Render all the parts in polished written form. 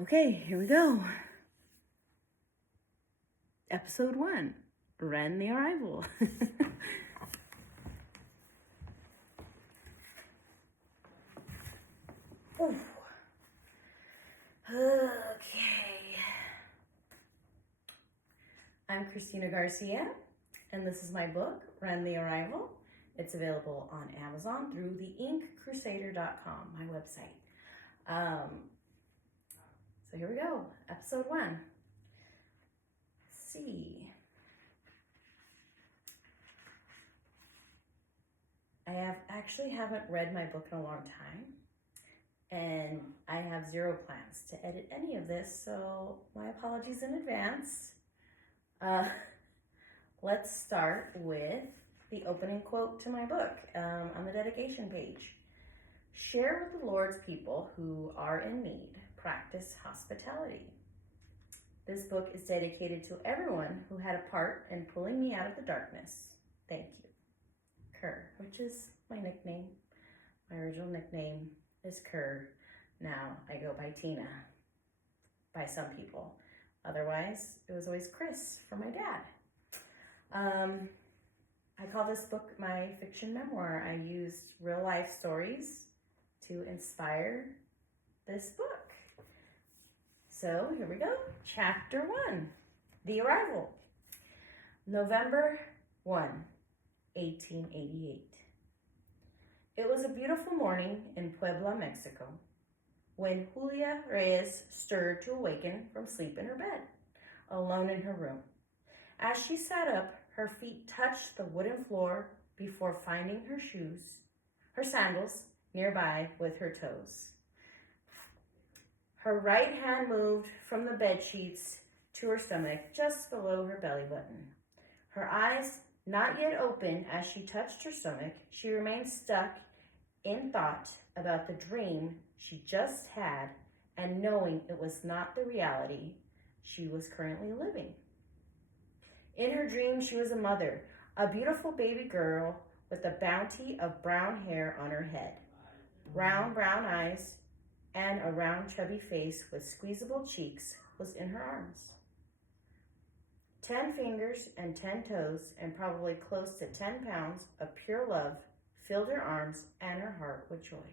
Okay, here we go. Episode 1, Ren the Arrival. Okay. I'm Christina Garcia, and this is my book, Ren the Arrival. It's available on Amazon through theinkcrusader.com, my website. So here we go, episode 1. Let's see. I actually haven't read my book in a long time, and I have zero plans to edit any of this, so my apologies in advance. Let's start with the opening quote to my book on the dedication page. Share with the Lord's people who are in need. Practice hospitality. This book is dedicated to everyone who had a part in pulling me out of the darkness. Thank you. Kerr, which is my nickname. My original nickname is Kerr. Now I go by Tina, by some people. Otherwise, it was always Chris for my dad. I call this book my fiction memoir. I used real life stories to inspire this book. So here we go. Chapter 1, The Arrival. November 1, 1888. It was a beautiful morning in Puebla, Mexico, when Julia Reyes stirred to awaken from sleep in her bed, alone in her room. As she sat up, her feet touched the wooden floor before finding her sandals, nearby with her toes. Her right hand moved from the bed sheets to her stomach, just below her belly button. Her eyes not yet open as she touched her stomach, she remained stuck in thought about the dream she just had and knowing it was not the reality she was currently living. In her dream, she was a mother, a beautiful baby girl with a bounty of brown hair on her head, round brown eyes, and a round chubby face with squeezable cheeks was in her arms. 10 fingers and 10 toes and probably close to 10 pounds of pure love filled her arms and her heart with joy.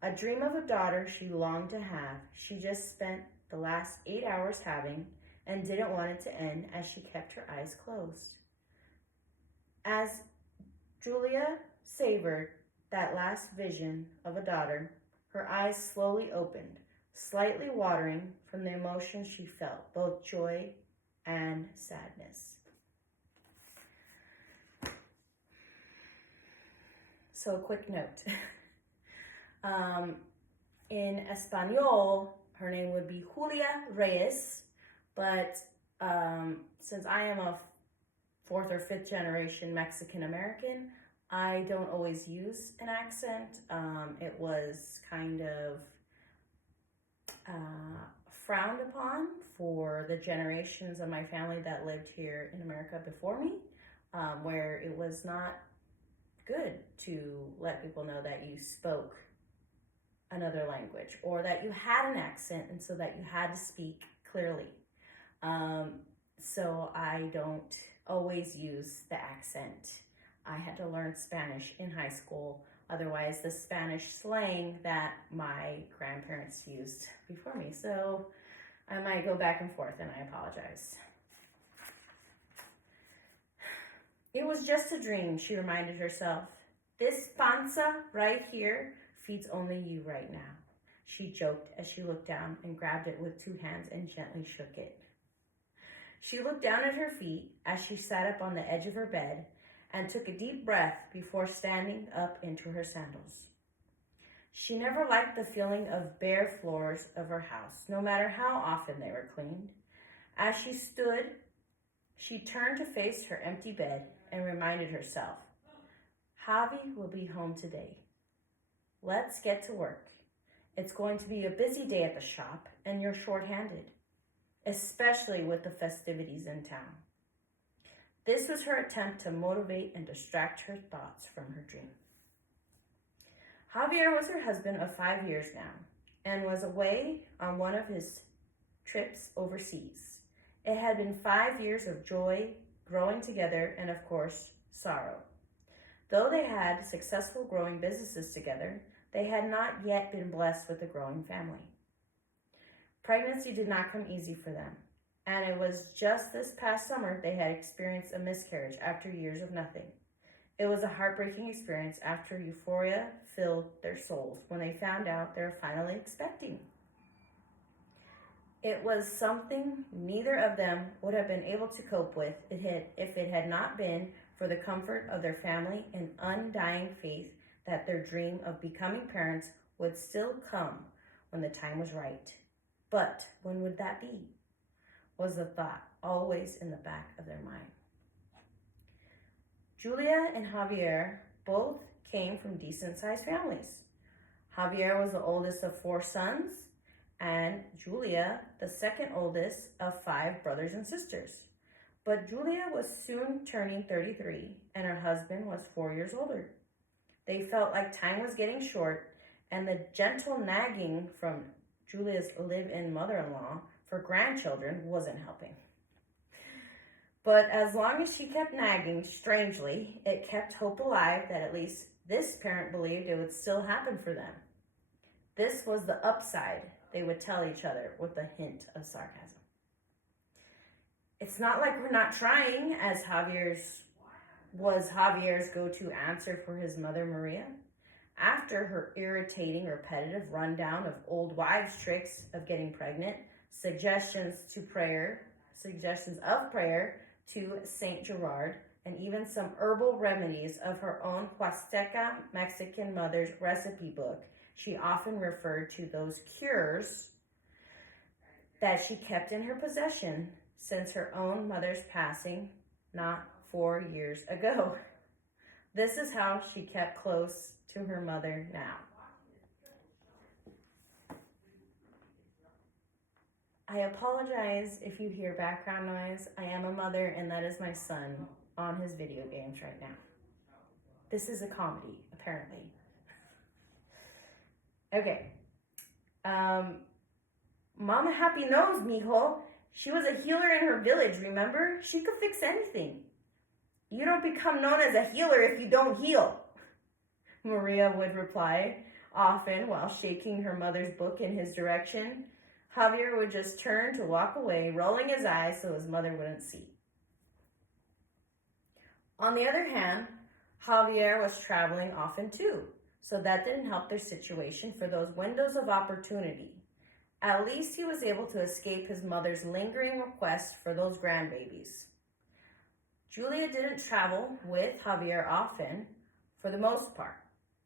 A dream of a daughter she longed to have, she just spent the last 8 hours having and didn't want it to end as she kept her eyes closed. As Julia savored that last vision of a daughter, her eyes slowly opened, slightly watering from the emotions she felt, both joy and sadness. So a quick note. In Espanol, her name would be Julia Reyes, but since I am a 4th or 5th generation Mexican American, I don't always use an accent. It was kind of frowned upon for the generations of my family that lived here in America before me, where it was not good to let people know that you spoke another language or that you had an accent and so that you had to speak clearly. So I don't always use the accent. I had to learn Spanish in high school. Otherwise, the Spanish slang that my grandparents used before me. So I might go back and forth, and I apologize. It was just a dream, she reminded herself. This panza right here feeds only you right now, she joked as she looked down and grabbed it with 2 hands and gently shook it. She looked down at her feet as she sat up on the edge of her bed and took a deep breath before standing up into her sandals. She never liked the feeling of bare floors of her house, no matter how often they were cleaned. As she stood, she turned to face her empty bed and reminded herself, Javi will be home today. Let's get to work. It's going to be a busy day at the shop, and you're short-handed, especially with the festivities in town. This was her attempt to motivate and distract her thoughts from her dream. Javier was her husband of 5 years now, and was away on one of his trips overseas. It had been 5 years of joy, growing together, and of course, sorrow. Though they had successful growing businesses together, they had not yet been blessed with a growing family. Pregnancy did not come easy for them, and it was just this past summer they had experienced a miscarriage after years of nothing. It was a heartbreaking experience after euphoria filled their souls when they found out they were finally expecting. It was something neither of them would have been able to cope with if it had not been for the comfort of their family and undying faith that their dream of becoming parents would still come when the time was right. But when would that be? Was the thought always in the back of their mind. Julia and Javier both came from decent-sized families. Javier was the oldest of 4 sons, and Julia, the second oldest of 5 brothers and sisters. But Julia was soon turning 33, and her husband was 4 years older. They felt like time was getting short, and the gentle nagging from Julia's live-in mother-in-law for grandchildren wasn't helping. But as long as she kept nagging, strangely, it kept hope alive that at least this parent believed it would still happen for them. This was the upside, they would tell each other with a hint of sarcasm. It's not like we're not trying, as Javier's go-to answer for his mother, Maria. After her irritating, repetitive rundown of old wives' tricks of getting pregnant, suggestions of prayer to Saint Gerard, and even some herbal remedies of her own Huasteca Mexican mother's recipe book, she often referred to those cures that she kept in her possession since her own mother's passing not 4 years ago. This is how she kept close to her mother now. I apologize if you hear background noise. I am a mother, and that is my son on his video games right now. This is a comedy, apparently. Okay. Mama Happy knows, mijo. She was a healer in her village, remember? She could fix anything. You don't become known as a healer if you don't heal, Maria would reply, often while shaking her mother's book in his direction. Javier would just turn to walk away, rolling his eyes so his mother wouldn't see. On the other hand, Javier was traveling often too, so that didn't help their situation for those windows of opportunity. At least he was able to escape his mother's lingering request for those grandbabies. Julia didn't travel with Javier often, for the most part.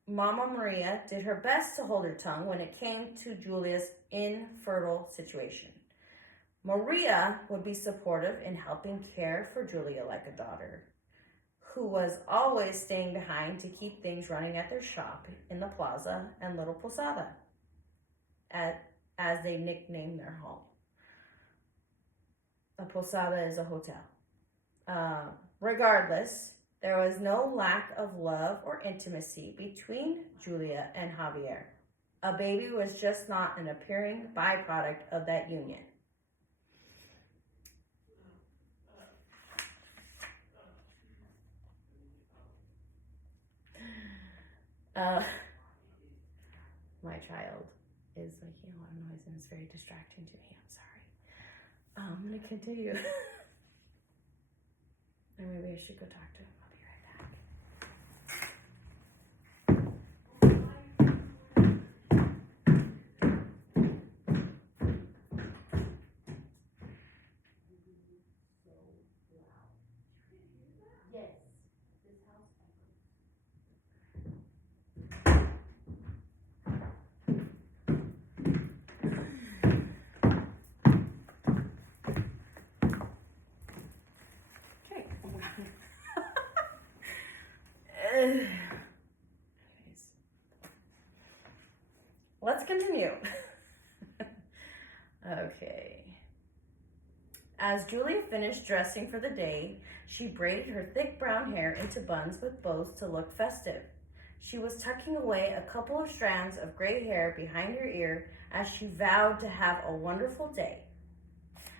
Mama Maria did her best to hold her tongue when it came to Julia's infertile situation. Maria would be supportive in helping care for Julia like a daughter, who was always staying behind to keep things running at their shop in the plaza and Little Posada, as they nicknamed their home. A posada is a hotel. Regardless, there was no lack of love or intimacy between Julia and Javier. A baby was just not an appearing byproduct of that union. My child is making a lot of noise and it's very distracting to me. I'm sorry. I'm going to continue. Or maybe I should go talk to him. I'll be right back. Yes, this house. Okay. Let's continue. Okay. As Julia finished dressing for the day, she braided her thick brown hair into buns with bows to look festive. She was tucking away a couple of strands of gray hair behind her ear as she vowed to have a wonderful day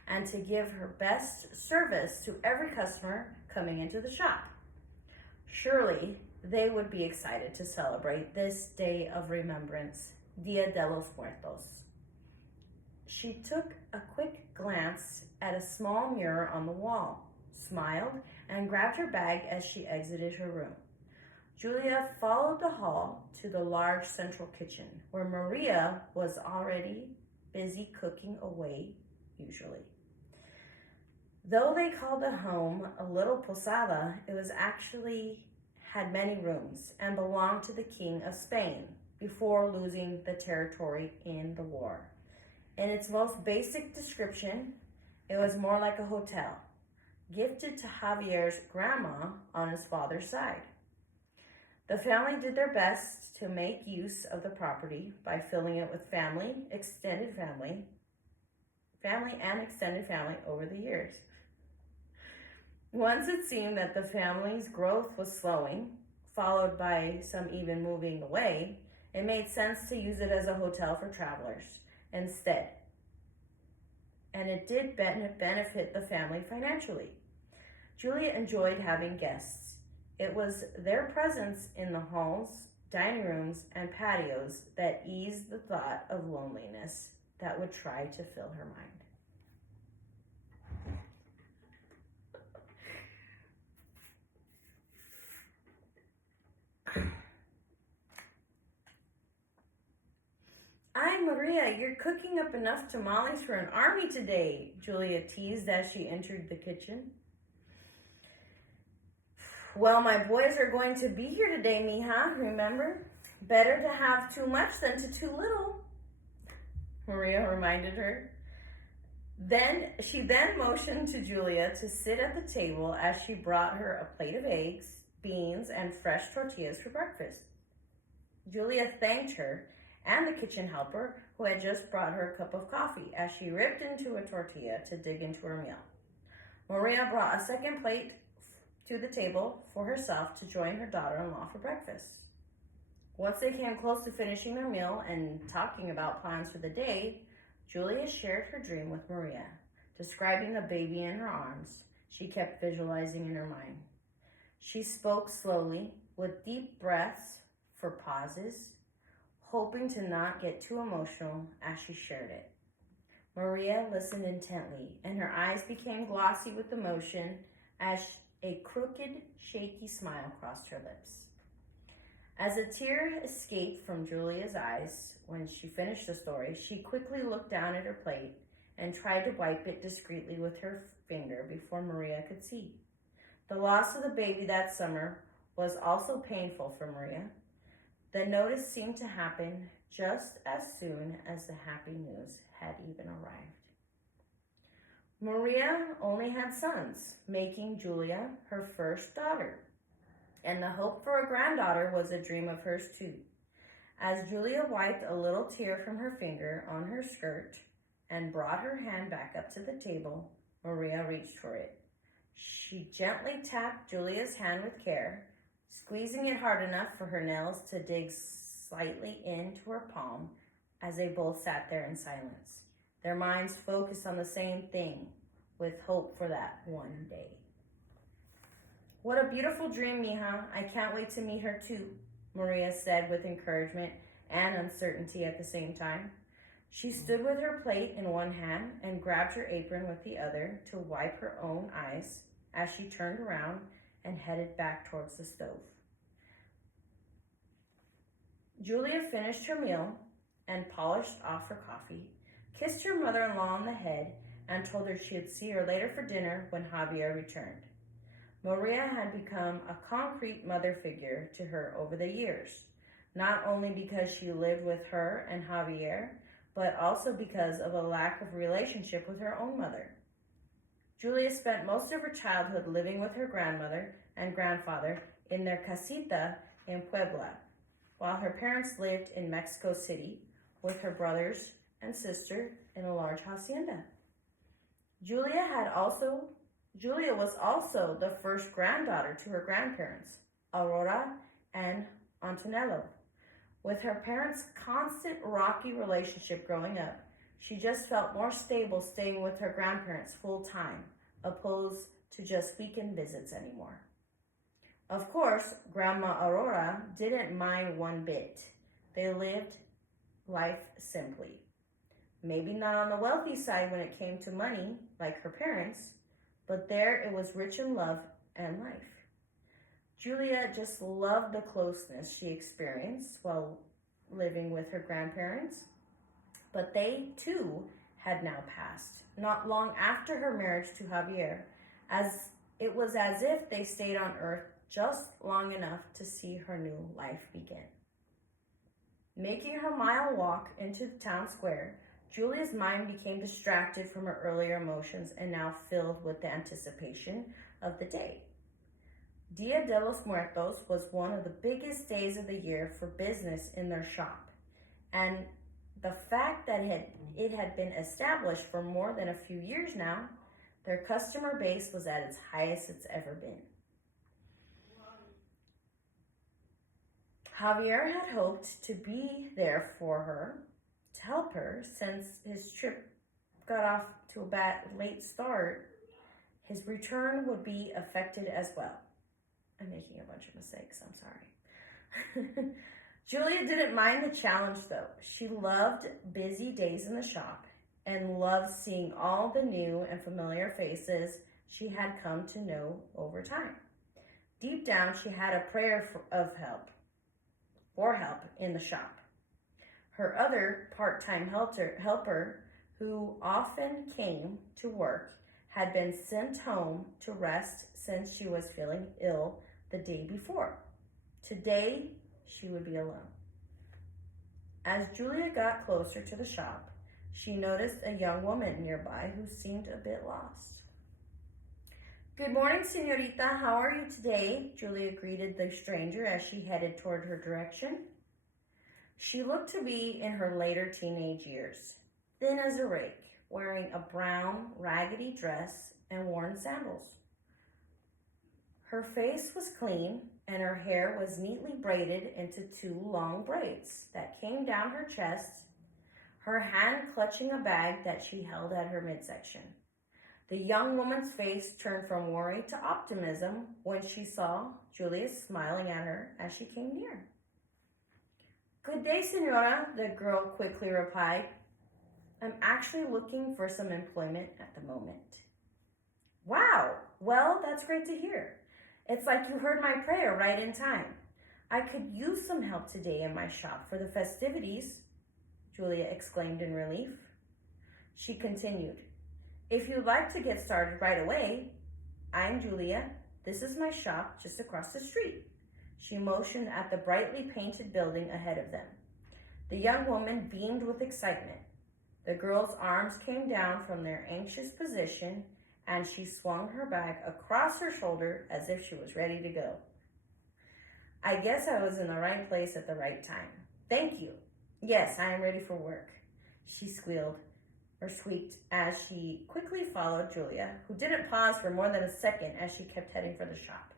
and to give her best service to every customer coming into the shop. Surely they would be excited to celebrate this day of remembrance, Dia de los Muertos. She took a quick glance at a small mirror on the wall, smiled, and grabbed her bag as she exited her room. Julia followed the hall to the large central kitchen, where Maria was already busy cooking away, usually. Though they called the home a little posada, it was actually had many rooms and belonged to the King of Spain before losing the territory in the war. In its most basic description, it was more like a hotel, gifted to Javier's grandma on his father's side. The family did their best to make use of the property by filling it with family and extended family over the years. Once it seemed that the family's growth was slowing, followed by some even moving away, it made sense to use it as a hotel for travelers instead. And it did benefit the family financially. Julia enjoyed having guests. It was their presence in the halls, dining rooms, and patios that eased the thought of loneliness that would try to fill her mind. Ay, Maria, you're cooking up enough tamales for an army today, Julia teased as she entered the kitchen. Well, my boys are going to be here today, mija, remember? Better to have too much than to too little, Maria reminded her. She then motioned to Julia to sit at the table as she brought her a plate of eggs, beans, and fresh tortillas for breakfast. Julia thanked her and the kitchen helper who had just brought her a cup of coffee as she ripped into a tortilla to dig into her meal. Maria brought a second plate to the table for herself to join her daughter-in-law for breakfast. Once they came close to finishing their meal and talking about plans for the day, Julia shared her dream with Maria, describing the baby in her arms she kept visualizing in her mind. She spoke slowly, with deep breaths for pauses, hoping to not get too emotional as she shared it. Maria listened intently, and her eyes became glossy with emotion as a crooked, shaky smile crossed her lips. As a tear escaped from Julia's eyes when she finished the story, she quickly looked down at her plate and tried to wipe it discreetly with her finger before Maria could see. The loss of the baby that summer was also painful for Maria. The notice seemed to happen just as soon as the happy news had even arrived. Maria only had sons, making Julia her first daughter, and the hope for a granddaughter was a dream of hers too. As Julia wiped a little tear from her finger on her skirt and brought her hand back up to the table, Maria reached for it. She gently tapped Julia's hand with care, squeezing it hard enough for her nails to dig slightly into her palm as they both sat there in silence, their minds focused on the same thing, with hope for that one day. What a beautiful dream, mija. I can't wait to meet her too, Maria said with encouragement and uncertainty at the same time. She stood with her plate in one hand and grabbed her apron with the other to wipe her own eyes as she turned around and headed back towards the stove. Julia finished her meal and polished off her coffee, kissed her mother-in-law on the head, and told her she'd see her later for dinner when Javier returned. Maria had become a concrete mother figure to her over the years, not only because she lived with her and Javier, but also because of a lack of relationship with her own mother. Julia spent most of her childhood living with her grandmother and grandfather in their casita in Puebla, while her parents lived in Mexico City with her brothers and sister in a large hacienda. Julia was also the first granddaughter to her grandparents, Aurora and Antonello. With her parents' constant rocky relationship growing up, she just felt more stable staying with her grandparents full time, opposed to just weekend visits anymore. Of course, Grandma Aurora didn't mind one bit. They lived life simply. Maybe not on the wealthy side when it came to money, like her parents, but there it was rich in love and life. Julia just loved the closeness she experienced while living with her grandparents, but they too had now passed, not long after her marriage to Javier, as it was as if they stayed on earth just long enough to see her new life begin. Making her mile walk into the town square, Julia's mind became distracted from her earlier emotions and now filled with the anticipation of the day. Dia de los Muertos was one of the biggest days of the year for business in their shop, and the fact that it had been established for more than a few years now, their customer base was at its highest it's ever been. Javier had hoped to be there for her, to help her, since his trip got off to a late start. His return would be affected as well. I'm making a bunch of mistakes, I'm sorry. Julia didn't mind the challenge though. She loved busy days in the shop and loved seeing all the new and familiar faces she had come to know over time. Deep down, she had a prayer for help in the shop. Her other part-time helper, who often came to work, had been sent home to rest since she was feeling ill the day before. Today, she would be alone. As Julia got closer to the shop, she noticed a young woman nearby who seemed a bit lost. "Good morning, señorita. How are you today?" Julia greeted the stranger as she headed toward her direction. She looked to be in her later teenage years, thin as a rake, wearing a brown, raggedy dress and worn sandals. Her face was clean, and her hair was neatly braided into 2 long braids that came down her chest, her hand clutching a bag that she held at her midsection. The young woman's face turned from worry to optimism when she saw Julia smiling at her as she came near. "Good day, senora," the girl quickly replied. "I'm actually looking for some employment at the moment." "Wow, well, that's great to hear. It's like you heard my prayer right in time. I could use some help today in my shop for the festivities," Julia exclaimed in relief. She continued, "If you'd like to get started right away, I'm Julia. This is my shop just across the street." She motioned at the brightly painted building ahead of them. The young woman beamed with excitement. The girl's arms came down from their anxious position, and she swung her bag across her shoulder as if she was ready to go. "I guess I was in the right place at the right time. Thank you. Yes, I am ready for work," she squeaked as she quickly followed Julia, who didn't pause for more than a second as she kept heading for the shop.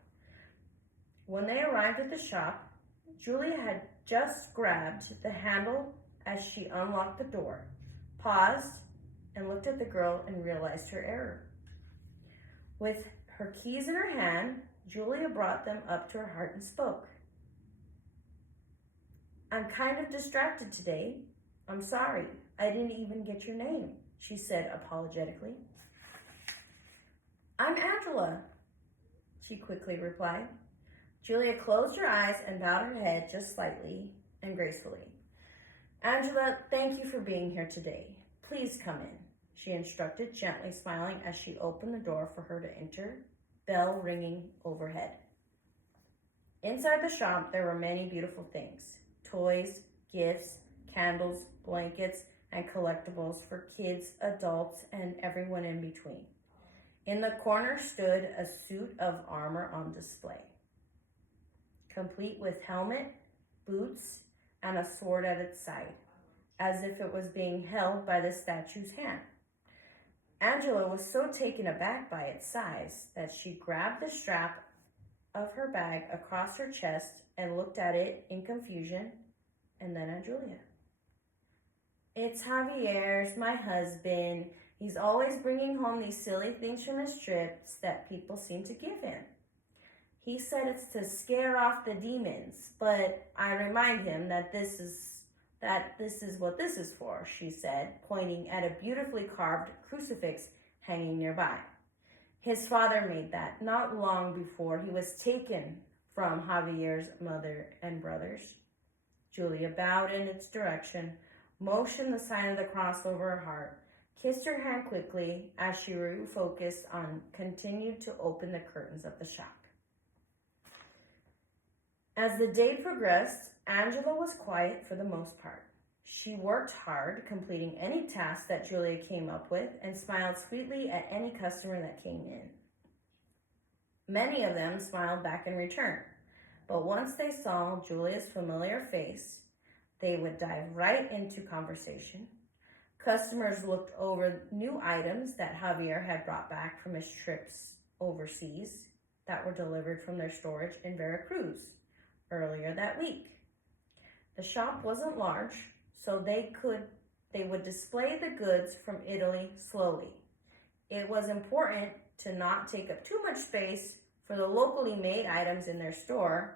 When they arrived at the shop, Julia had just grabbed the handle as she unlocked the door, paused, and looked at the girl and realized her error. With her keys in her hand, Julia brought them up to her heart and spoke. "I'm kind of distracted today. I'm sorry. I didn't even get your name," she said apologetically. "I'm Angela," she quickly replied. Julia closed her eyes and bowed her head just slightly and gracefully. "Angela, thank you for being here today. Please come in," she instructed, gently smiling as she opened the door for her to enter, bell ringing overhead. Inside the shop, there were many beautiful things: toys, gifts, candles, blankets, and collectibles for kids, adults, and everyone in between. In the corner stood a suit of armor on display, complete with helmet, boots, and a sword at its side, as if it was being held by the statue's hand. Angela was so taken aback by its size that she grabbed the strap of her bag across her chest and looked at it in confusion and then at Julia. It's Javier's, my husband. He's always bringing home these silly things from his trips that people seem to give him. He said it's to scare off the demons, but I remind him that this is what this is for, she said, pointing at a beautifully carved crucifix hanging nearby. His father made that not long before he was taken from Javier's mother and brothers. Julia bowed in its direction, motioned the sign of the cross over her heart, kissed her hand quickly as she refocused on continued to open the curtains of the shop. As the day progressed, Angela was quiet for the most part. She worked hard, completing any task that Julia came up with, and smiled sweetly at any customer that came in. Many of them smiled back in return, but once they saw Julia's familiar face, they would dive right into conversation. Customers looked over new items that Javier had brought back from his trips overseas that were delivered from their storage in Veracruz earlier that week. The shop wasn't large, so they would display the goods from Italy slowly. It was important to not take up too much space for the locally made items in their store,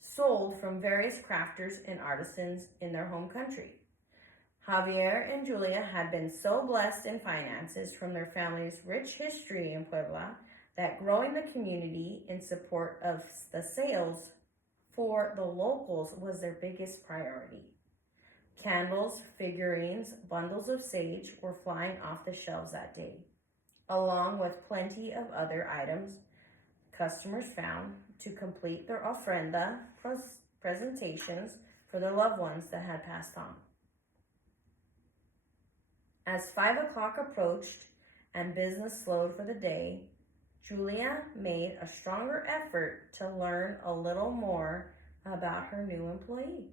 sold from various crafters and artisans in their home country. Javier and Julia had been so blessed in finances from their family's rich history in Puebla that growing the community in support of the sales for the locals was their biggest priority. Candles, figurines, bundles of sage were flying off the shelves that day, along with plenty of other items customers found to complete their ofrenda presentations for their loved ones that had passed on. As 5 o'clock approached and business slowed for the day, Julia made a stronger effort to learn a little more about her new employee.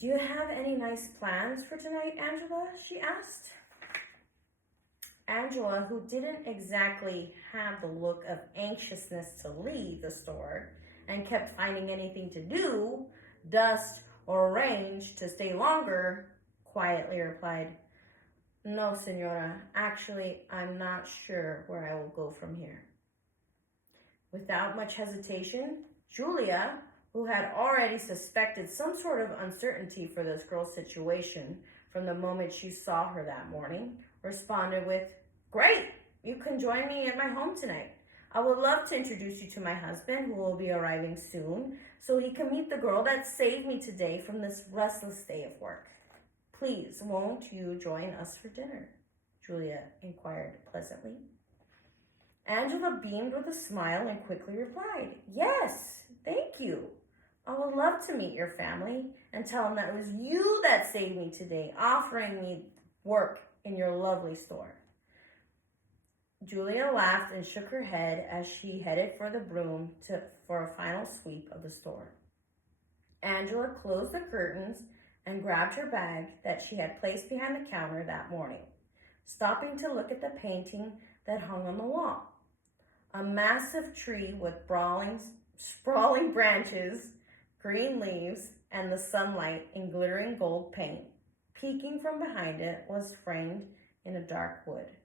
Do you have any nice plans for tonight, Angela? She asked. Angela, who didn't exactly have the look of anxiousness to leave the store and kept finding anything to do, dust, or arrange to stay longer, quietly replied, "No, Senora. Actually, I'm not sure where I will go from here." Without much hesitation, Julia, who had already suspected some sort of uncertainty for this girl's situation from the moment she saw her that morning, responded with, "Great! You can join me at my home tonight. I would love to introduce you to my husband, who will be arriving soon, so he can meet the girl that saved me today from this restless day of work. Please, won't you join us for dinner?" Julia inquired pleasantly. Angela beamed with a smile and quickly replied, "Yes, thank you. I would love to meet your family and tell them that it was you that saved me today, offering me work in your lovely store." Julia laughed and shook her head as she headed for the broom for a final sweep of the store. Angela closed the curtains and grabbed her bag that she had placed behind the counter that morning, stopping to look at the painting that hung on the wall. A massive tree with sprawling branches, green leaves, and the sunlight in glittering gold paint peeking from behind it was framed in a dark wood.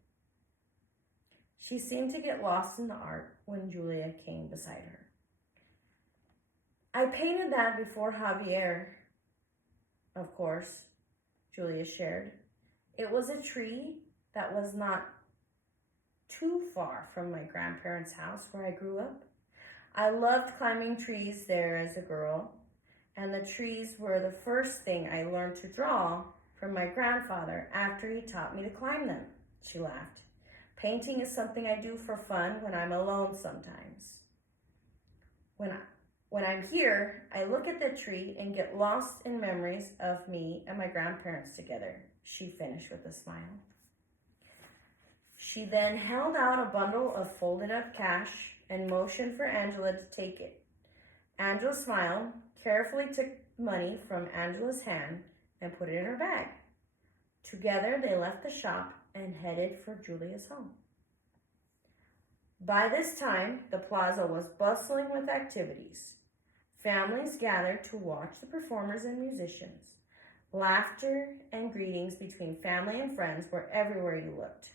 She seemed to get lost in the art when Julia came beside her. "I painted that before Javier, of course," Julia shared. "It was a tree that was not too far from my grandparents' house where I grew up. I loved climbing trees there as a girl, and the trees were the first thing I learned to draw from my grandfather after he taught me to climb them," she laughed. "Painting is something I do for fun when I'm alone sometimes. When I'm here, I look at the tree and get lost in memories of me and my grandparents together," she finished with a smile. She then held out a bundle of folded up cash and motioned for Angela to take it. Angela smiled, carefully took money from Angela's hand and put it in her bag. Together, they left the shop and headed for Julia's home. By this time, the plaza was bustling with activities. Families gathered to watch the performers and musicians. Laughter and greetings between family and friends were everywhere you looked.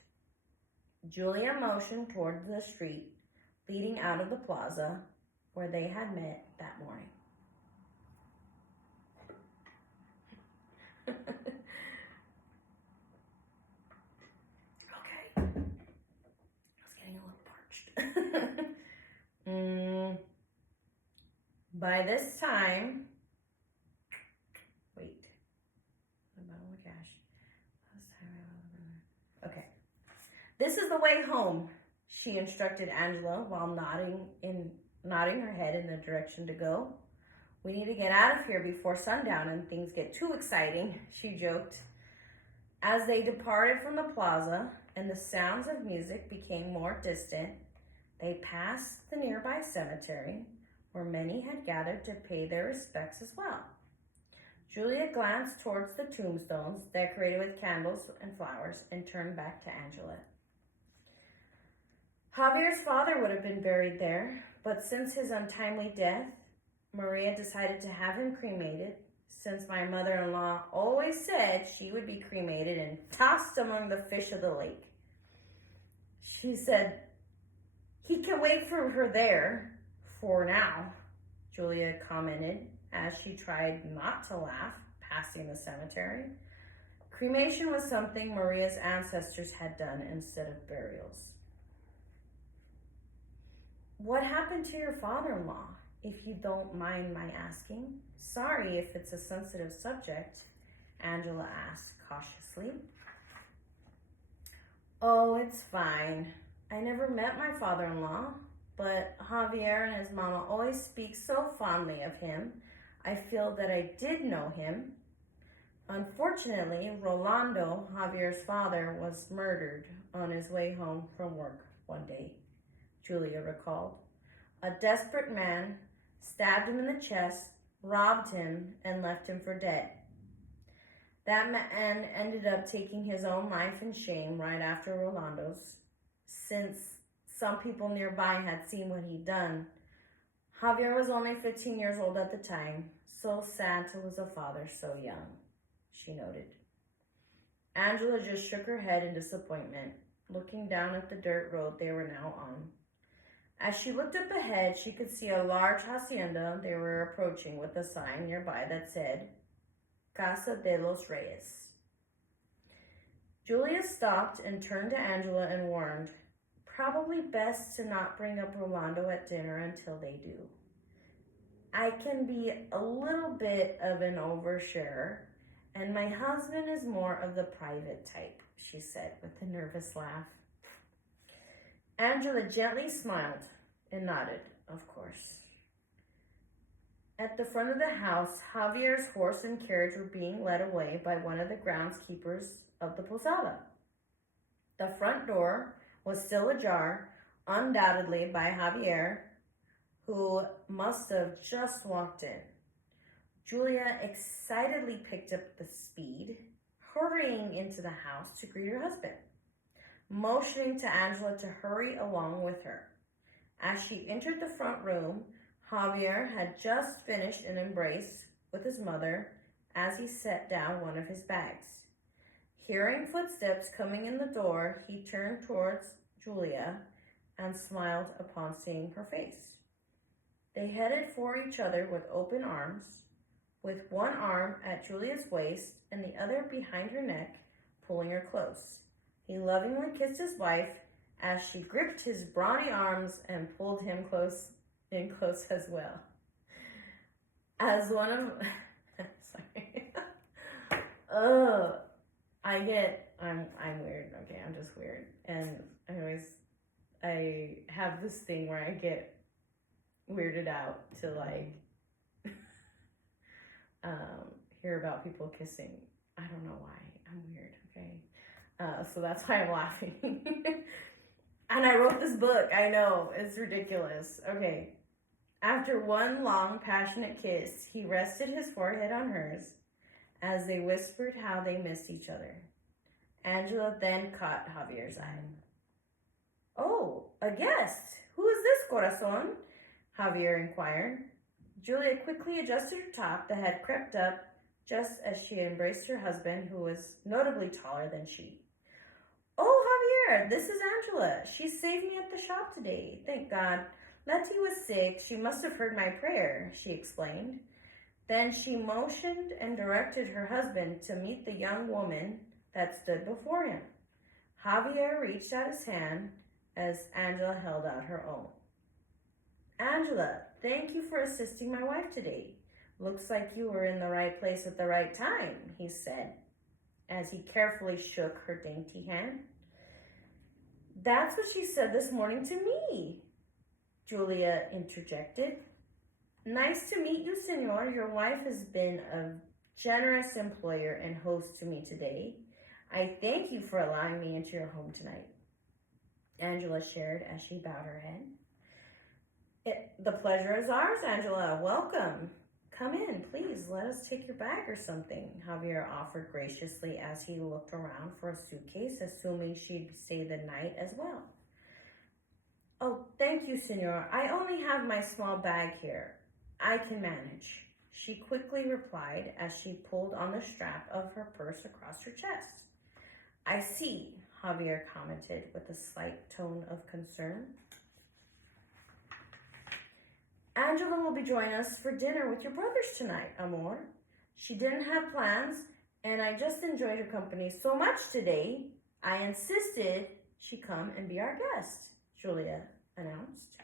Julia motioned toward the street leading out of the plaza where they had met that morning. Okay. I was getting a little parched. By this time, wait. Oh my gosh. Okay. This is the way home, she instructed Angela while nodding her head in the direction to go. We need to get out of here before sundown and things get too exciting, she joked. As they departed from the plaza and the sounds of music became more distant, they passed the nearby cemetery where many had gathered to pay their respects as well. Julia glanced towards the tombstones decorated with candles and flowers and turned back to Angela. Javier's father would have been buried there, but since his untimely death, Maria decided to have him cremated, since my mother-in-law always said she would be cremated and tossed among the fish of the lake. She said, "He can wait for her there, for now," Julia commented as she tried not to laugh, passing the cemetery. Cremation was something Maria's ancestors had done instead of burials. "What happened to your father-in-law, if you don't mind my asking? Sorry if it's a sensitive subject," Angela asked cautiously. "Oh, it's fine. I never met my father-in-law, but Javier and his mama always speak so fondly of him. I feel that I did know him. Unfortunately, Rolando, Javier's father, was murdered on his way home from work one day," Julia recalled. "A desperate man stabbed him in the chest, robbed him, and left him for dead. That man ended up taking his own life in shame right after Rolando's. Since some people nearby had seen what he'd done, Javier was only 15 years old at the time. So sad to lose a father so young," she noted. Angela just shook her head in disappointment, looking down at the dirt road they were now on. As she looked up ahead, she could see a large hacienda they were approaching with a sign nearby that said, "Casa de los Reyes." Julia stopped and turned to Angela and warned, "Probably best to not bring up Rolando at dinner until they do. I can be a little bit of an oversharer, and my husband is more of the private type," she said with a nervous laugh. Angela gently smiled and nodded, of course. At the front of the house, Javier's horse and carriage were being led away by one of the groundskeepers of the posada. The front door was still ajar, undoubtedly by Javier, who must have just walked in. Julia excitedly picked up the speed, hurrying into the house to greet her husband, motioning to Angela to hurry along with her. As she entered the front room, Javier had just finished an embrace with his mother as he set down one of his bags. Hearing footsteps coming in the door, he turned towards Julia and smiled upon seeing her face. They headed for each other with open arms, with one arm at Julia's waist and the other behind her neck, pulling her close. He lovingly kissed his wife as she gripped his brawny arms and pulled him close as well. As one of sorry. I'm weird. Okay, I'm just weird. And I have this thing where I get weirded out to hear about people kissing. I don't know why. I'm weird, okay? So that's why I'm laughing. And I wrote this book. I know, it's ridiculous. Okay. After one long, passionate kiss, he rested his forehead on hers as they whispered how they missed each other. Angela then caught Javier's eye. Oh, a guest. Who is this, corazon? Javier inquired. Julia quickly adjusted her top that had crept up just as she embraced her husband, who was notably taller than she. Oh, Javier, this is Angela. She saved me at the shop today. Thank God. Letty was sick. She must have heard my prayer, she explained. Then she motioned and directed her husband to meet the young woman that stood before him. Javier reached out his hand as Angela held out her own. Angela, thank you for assisting my wife today. Looks like you were in the right place at the right time, he said, as he carefully shook her dainty hand. That's what she said this morning to me, Julia interjected. Nice to meet you, senor. Your wife has been a generous employer and host to me today. I thank you for allowing me into your home tonight, Angela shared as she bowed her head. The pleasure is ours, Angela. Welcome. Come in, please. Let us take your bag or something, Javier offered graciously as he looked around for a suitcase, assuming she'd stay the night as well. Oh, thank you, senor. I only have my small bag here. I can manage, she quickly replied as she pulled on the strap of her purse across her chest. I see, Javier commented with a slight tone of concern. Angela will be joining us for dinner with your brothers tonight, amor. She didn't have plans, and I just enjoyed her company so much today, I insisted she come and be our guest, Julia announced.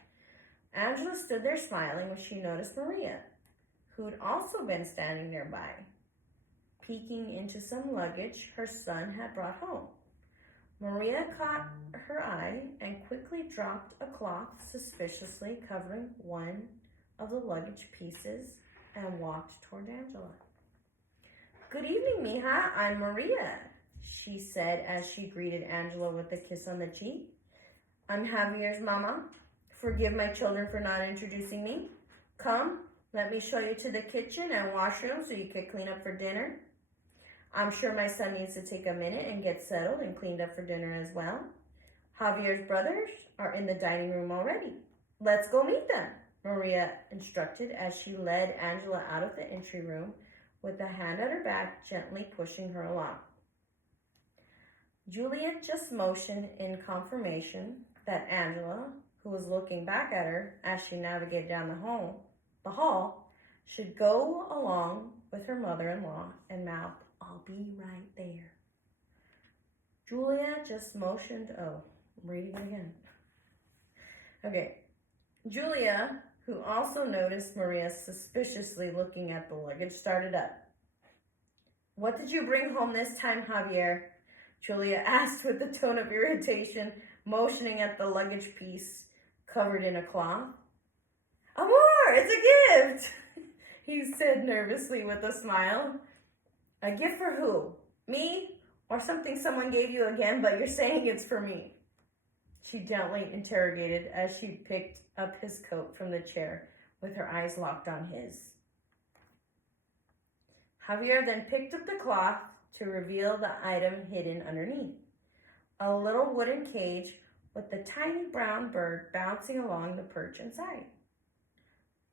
Angela stood there smiling when she noticed Maria, who'd also been standing nearby, peeking into some luggage her son had brought home. Maria caught her eye and quickly dropped a cloth suspiciously covering one of the luggage pieces and walked toward Angela. Good evening, mija. I'm Maria, she said as she greeted Angela with a kiss on the cheek. I'm Javier's mama. Forgive my children for not introducing me. Come, let me show you to the kitchen and washroom so you can clean up for dinner. I'm sure my son needs to take a minute and get settled and cleaned up for dinner as well. Javier's brothers are in the dining room already. Let's go meet them, Maria instructed as she led Angela out of the entry room with a hand at her back, gently pushing her along. Julia just motioned in confirmation that Angela, who was looking back at her as she navigated down the hall, should go along with her mother-in-law and mouthed, I'll be right there. Julia just motioned, I'm reading it again. Okay. Julia, who also noticed Maria suspiciously looking at the luggage, started up. What did you bring home this time, Javier? Julia asked with a tone of irritation, motioning at the luggage piece covered in a cloth. Amor, it's a gift, he said nervously with a smile. A gift for who? Me? Or something someone gave you again, but you're saying it's for me? She gently interrogated as she picked up his coat from the chair with her eyes locked on his. Javier then picked up the cloth to reveal the item hidden underneath. A little wooden cage with a tiny brown bird bouncing along the perch inside.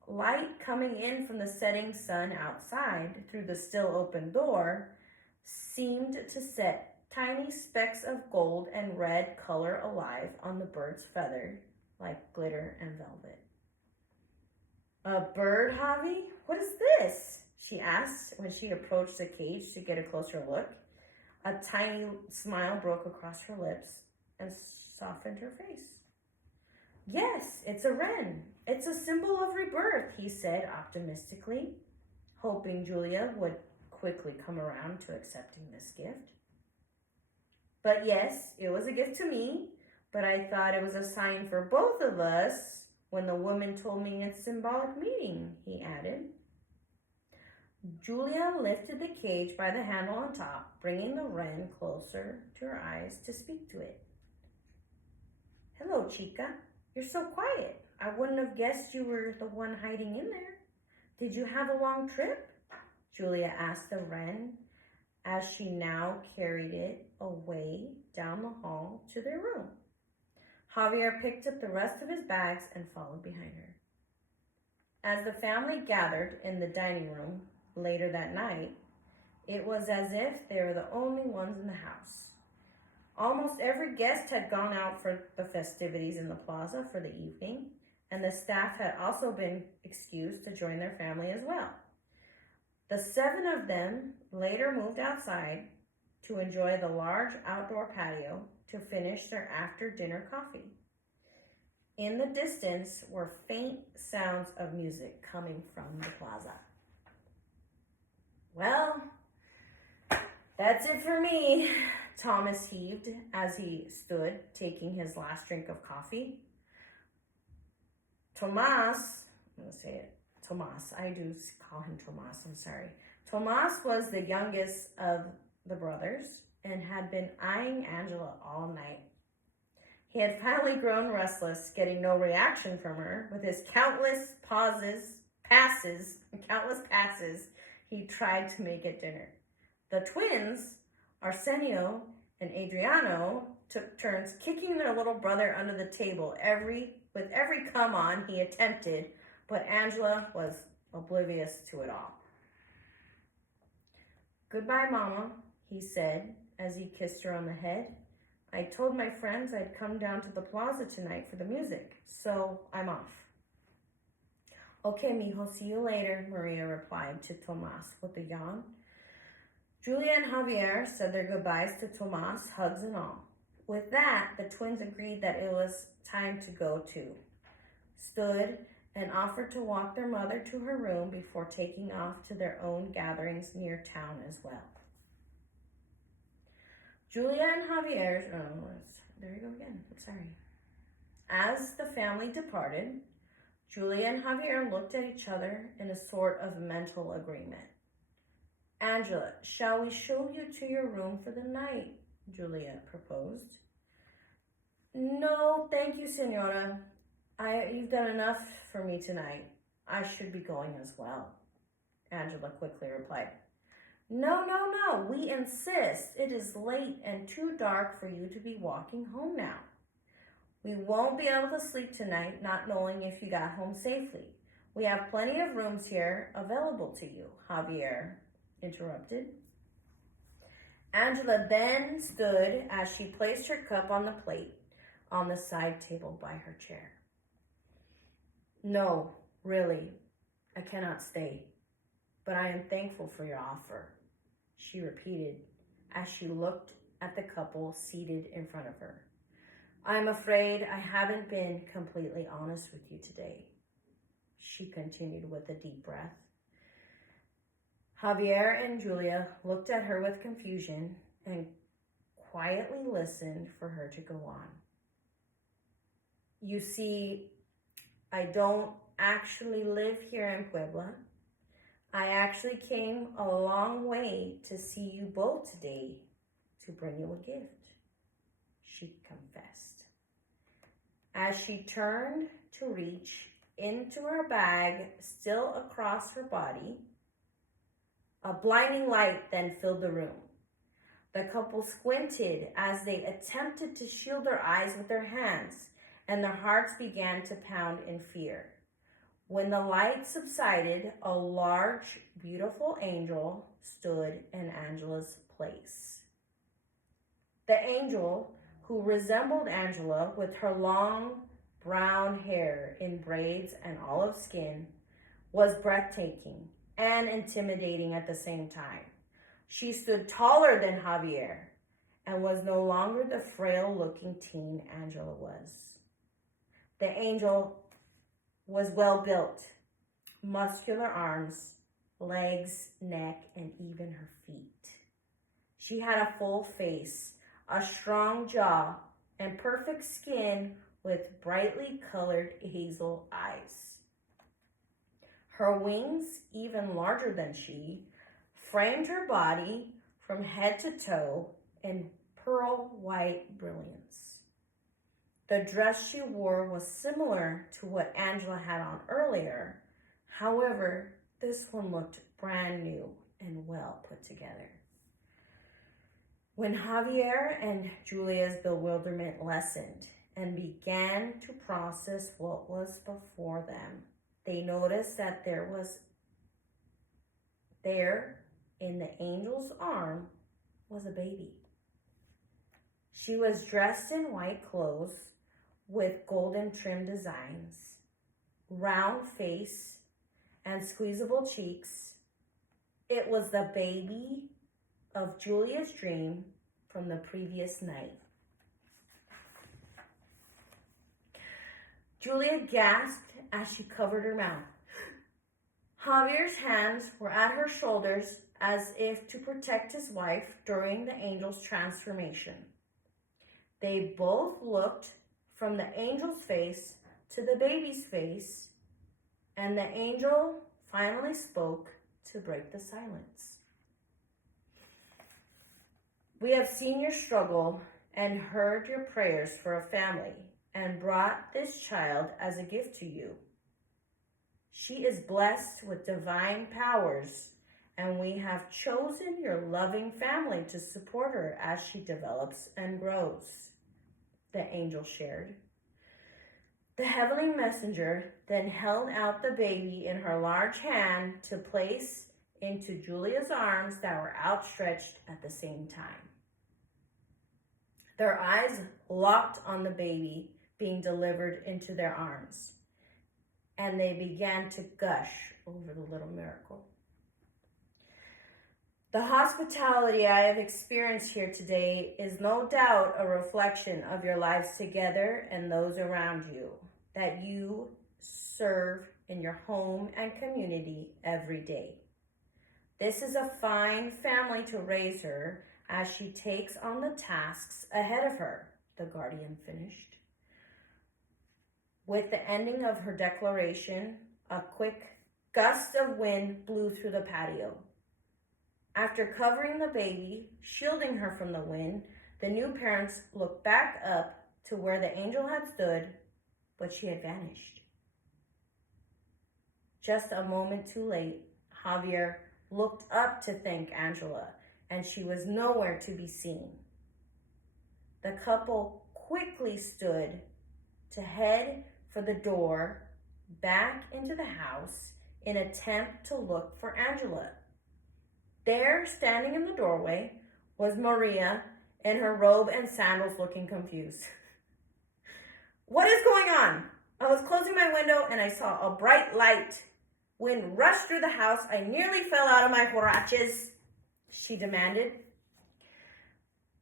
Light coming in from the setting sun outside through the still open door seemed to set tiny specks of gold and red color alive on the bird's feather like glitter and velvet. A bird, Javi? What is this? She asked when she approached the cage to get a closer look. A tiny smile broke across her lips and softened her face. Yes, it's a wren. It's a symbol of rebirth, he said optimistically, hoping Julia would quickly come around to accepting this gift. But yes, it was a gift to me, but I thought it was a sign for both of us when the woman told me its symbolic meaning, he added. Julia lifted the cage by the handle on top, bringing the wren closer to her eyes to speak to it. Hello, chica. You're so quiet. I wouldn't have guessed you were the one hiding in there. Did you have a long trip? Julia asked the wren as she now carried it away down the hall to their room. Javier picked up the rest of his bags and followed behind her. As the family gathered in the dining room later that night, it was as if they were the only ones in the house. Almost every guest had gone out for the festivities in the plaza for the evening, and the staff had also been excused to join their family as well. The 7 of them later moved outside to enjoy the large outdoor patio to finish their after-dinner coffee. In the distance were faint sounds of music coming from the plaza. Well, that's it for me, Thomas heaved as he stood taking his last drink of coffee. Tomas, I'm going to say it, Tomas, I do call him Tomas, I'm sorry. Tomas was the youngest of the brothers and had been eyeing Angela all night. He had finally grown restless, getting no reaction from her. With his countless passes, he tried to make it dinner. The twins, Arsenio and Adriano, took turns kicking their little brother under the table with every come on he attempted, but Angela was oblivious to it all. "Goodbye, Mama," he said as he kissed her on the head. "I told my friends I'd come down to the plaza tonight for the music, so I'm off." "Okay, mijo, see you later," Maria replied to Tomas with a yawn. Julia and Javier said their goodbyes to Tomas, hugs and all. With that, the twins agreed that it was time to go too, stood and offered to walk their mother to her room before taking off to their own gatherings near town as well. Julia and Javier's, there you go again, sorry. As the family departed, Julia and Javier looked at each other in a sort of mental agreement. "Angela, shall we show you to your room for the night?" Julia proposed. "No, thank you, Senora. You've done enough for me tonight. I should be going as well," Angela quickly replied. No, we insist. It is late and too dark for you to be walking home now. We won't be able to sleep tonight, not knowing if you got home safely. We have plenty of rooms here available to you," Javier interrupted. Angela then stood as she placed her cup on the plate on the side table by her chair. "No, really, I cannot stay, but I am thankful for your offer," she repeated as she looked at the couple seated in front of her. "I'm afraid I haven't been completely honest with you today," she continued with a deep breath. Javier and Julia looked at her with confusion and quietly listened for her to go on. "You see, I don't actually live here in Puebla. I actually came a long way to see you both today to bring you a gift," she confessed. As she turned to reach into her bag, still across her body, a blinding light then filled the room. The couple squinted as they attempted to shield their eyes with their hands, and their hearts began to pound in fear. When the light subsided, a large, beautiful angel stood in Angela's place. The angel, who resembled Angela with her long brown hair in braids and olive skin, was breathtaking and intimidating at the same time. She stood taller than Javier and was no longer the frail-looking teen Angela was. The angel was well-built, muscular arms, legs, neck, and even her feet. She had a full face, a strong jaw, and perfect skin with brightly colored hazel eyes. Her wings, even larger than she, framed her body from head to toe in pearl white brilliance. The dress she wore was similar to what Angela had on earlier. However, this one looked brand new and well put together. When Javier and Julia's bewilderment lessened and began to process what was before them. They noticed that there in the angel's arm was a baby. She was dressed in white clothes with golden trim designs, round face, and squeezable cheeks. It was the baby of Julia's dream from the previous night. Julia gasped as she covered her mouth. Javier's hands were at her shoulders as if to protect his wife during the angel's transformation. They both looked from the angel's face to the baby's face, and the angel finally spoke to break the silence. We have seen your struggle and heard your prayers for a family and brought this child as a gift to you. She is blessed with divine powers, and we have chosen your loving family to support her as she develops and grows, the angel shared. The heavenly messenger then held out the baby in her large hand to place into Julia's arms that were outstretched at the same time. Their eyes locked on the baby being delivered into their arms, and they began to gush over the little miracle. The hospitality I have experienced here today is no doubt a reflection of your lives together and those around you that you serve in your home and community every day. This is a fine family to raise her as she takes on the tasks ahead of her, the guardian finished. With the ending of her declaration, a quick gust of wind blew through the patio. After covering the baby, shielding her from the wind, the new parents looked back up to where the angel had stood, but she had vanished. Just a moment too late, Javier looked up to thank Angela, and she was nowhere to be seen. The couple quickly stood to head for the door back into the house in an attempt to look for Angela. There, standing in the doorway, was Maria in her robe and sandals, looking confused. What is going on? I was closing my window and I saw a bright light. Wind rushed through the house. I nearly fell out of my huaraches, she demanded.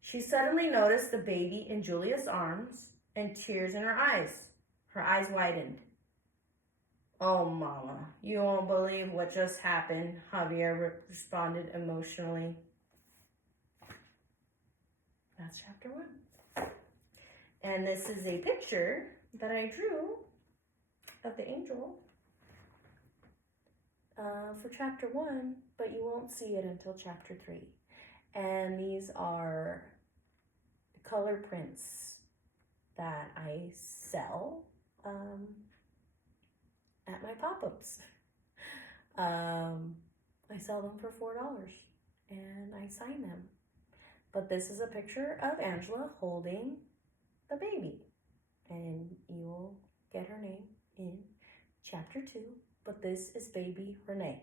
She suddenly noticed the baby in Julia's arms and tears in her eyes. Her eyes widened. Oh, Mama, you won't believe what just happened, Javier responded emotionally. That's chapter 1. And this is a picture that I drew of the angel for chapter 1, but you won't see it until chapter 3. And these are color prints that I sell at my pop-ups. I sell them for $4 and I sign them. But this is a picture of Angela holding the baby, and you will get her name in chapter 2. But this is baby Renee,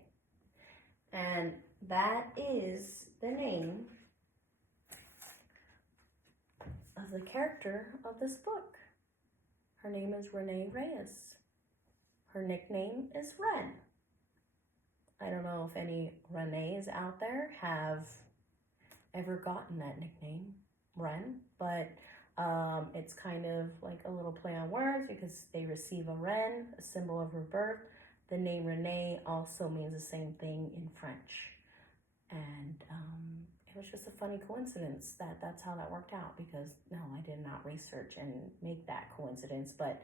and that is the name of the character of this book. Her name is Renee Reyes. Her nickname is Ren. I don't know if any Renees out there have ever gotten that nickname, Ren, but it's kind of like a little play on words because they receive a Ren, a symbol of rebirth. The name Renee also means the same thing in French. And it was just a funny coincidence that that's how that worked out, because no, I did not research and make that coincidence, but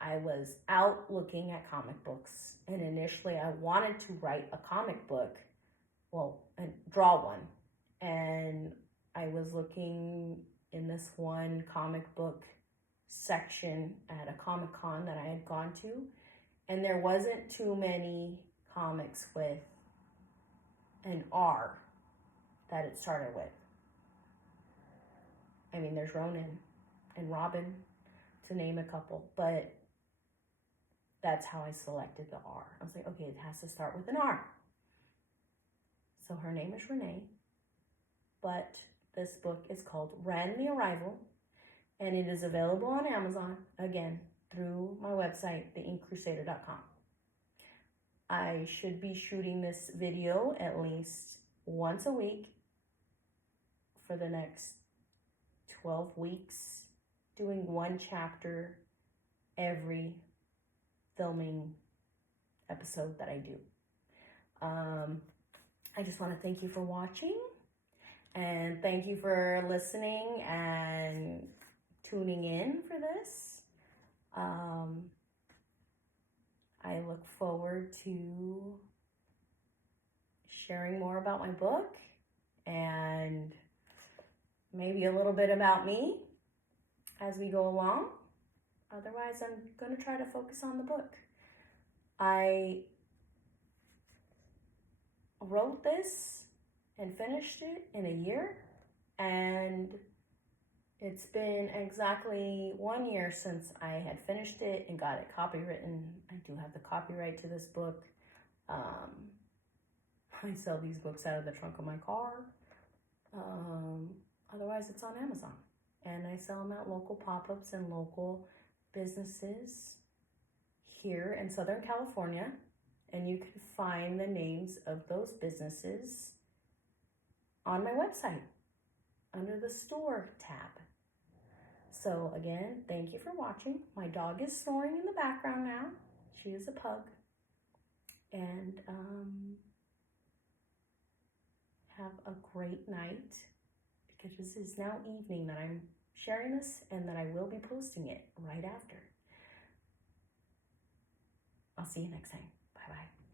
I was out looking at comic books, and initially I wanted to write a comic book, and draw one. And I was looking in this one comic book section at a Comic-Con that I had gone to, and there wasn't too many comics with an R that it started with. I mean, there's Ronin, and Robin, to name a couple. But that's how I selected the R. I was like, okay, it has to start with an R. So her name is Renee, but this book is called REN, The Arrival, and it is available on Amazon, again, through my website, theinkcrusader.com. I should be shooting this video at least once a week for the next 12 weeks, doing one chapter every filming episode that I do. I just want to thank you for watching, and thank you for listening and tuning in for this. I look forward to sharing more about my book and maybe a little bit about me as we go along. Otherwise, I'm going to try to focus on the book. I wrote this and finished it in a year, and it's been exactly 1 year since I had finished it and got it copywritten. I do have the copyright to this book. I sell these books out of the trunk of my car. Otherwise, it's on Amazon. And I sell them at local pop-ups and local businesses here in Southern California. And you can find the names of those businesses on my website under the store tab. So again, thank you for watching. My dog is snoring in the background now. She is a pug. And have a great night, because this is now evening that I'm sharing this, and that I will be posting it right after. I'll see you next time. Bye-bye.